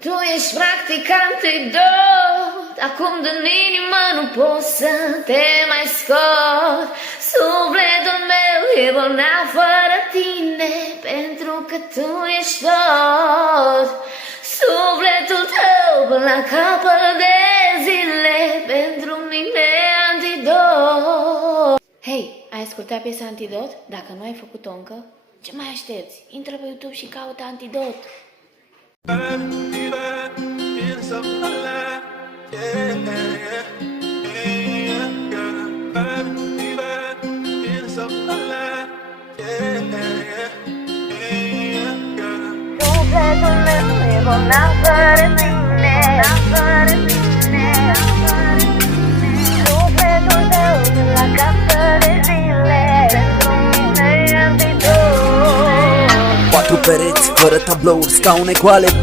Tu ești practic antidot. Acum din inimă nu pot să te mai scot. Sufletul meu e bolnav fără tine, pentru că tu ești tot. Sufletul tău până la capăt de zile, pentru mine antidot. Hei, ai ascultat piesa Antidot? Dacă nu ai făcut-o încă, ce mai aștepți? Intră pe YouTube și caută Antidot. Sufletul meu e bolnav fără tine, sufletul tău la capăt de zile, pentru mine antidot. Patru pereți fără tablouri, scaune goale.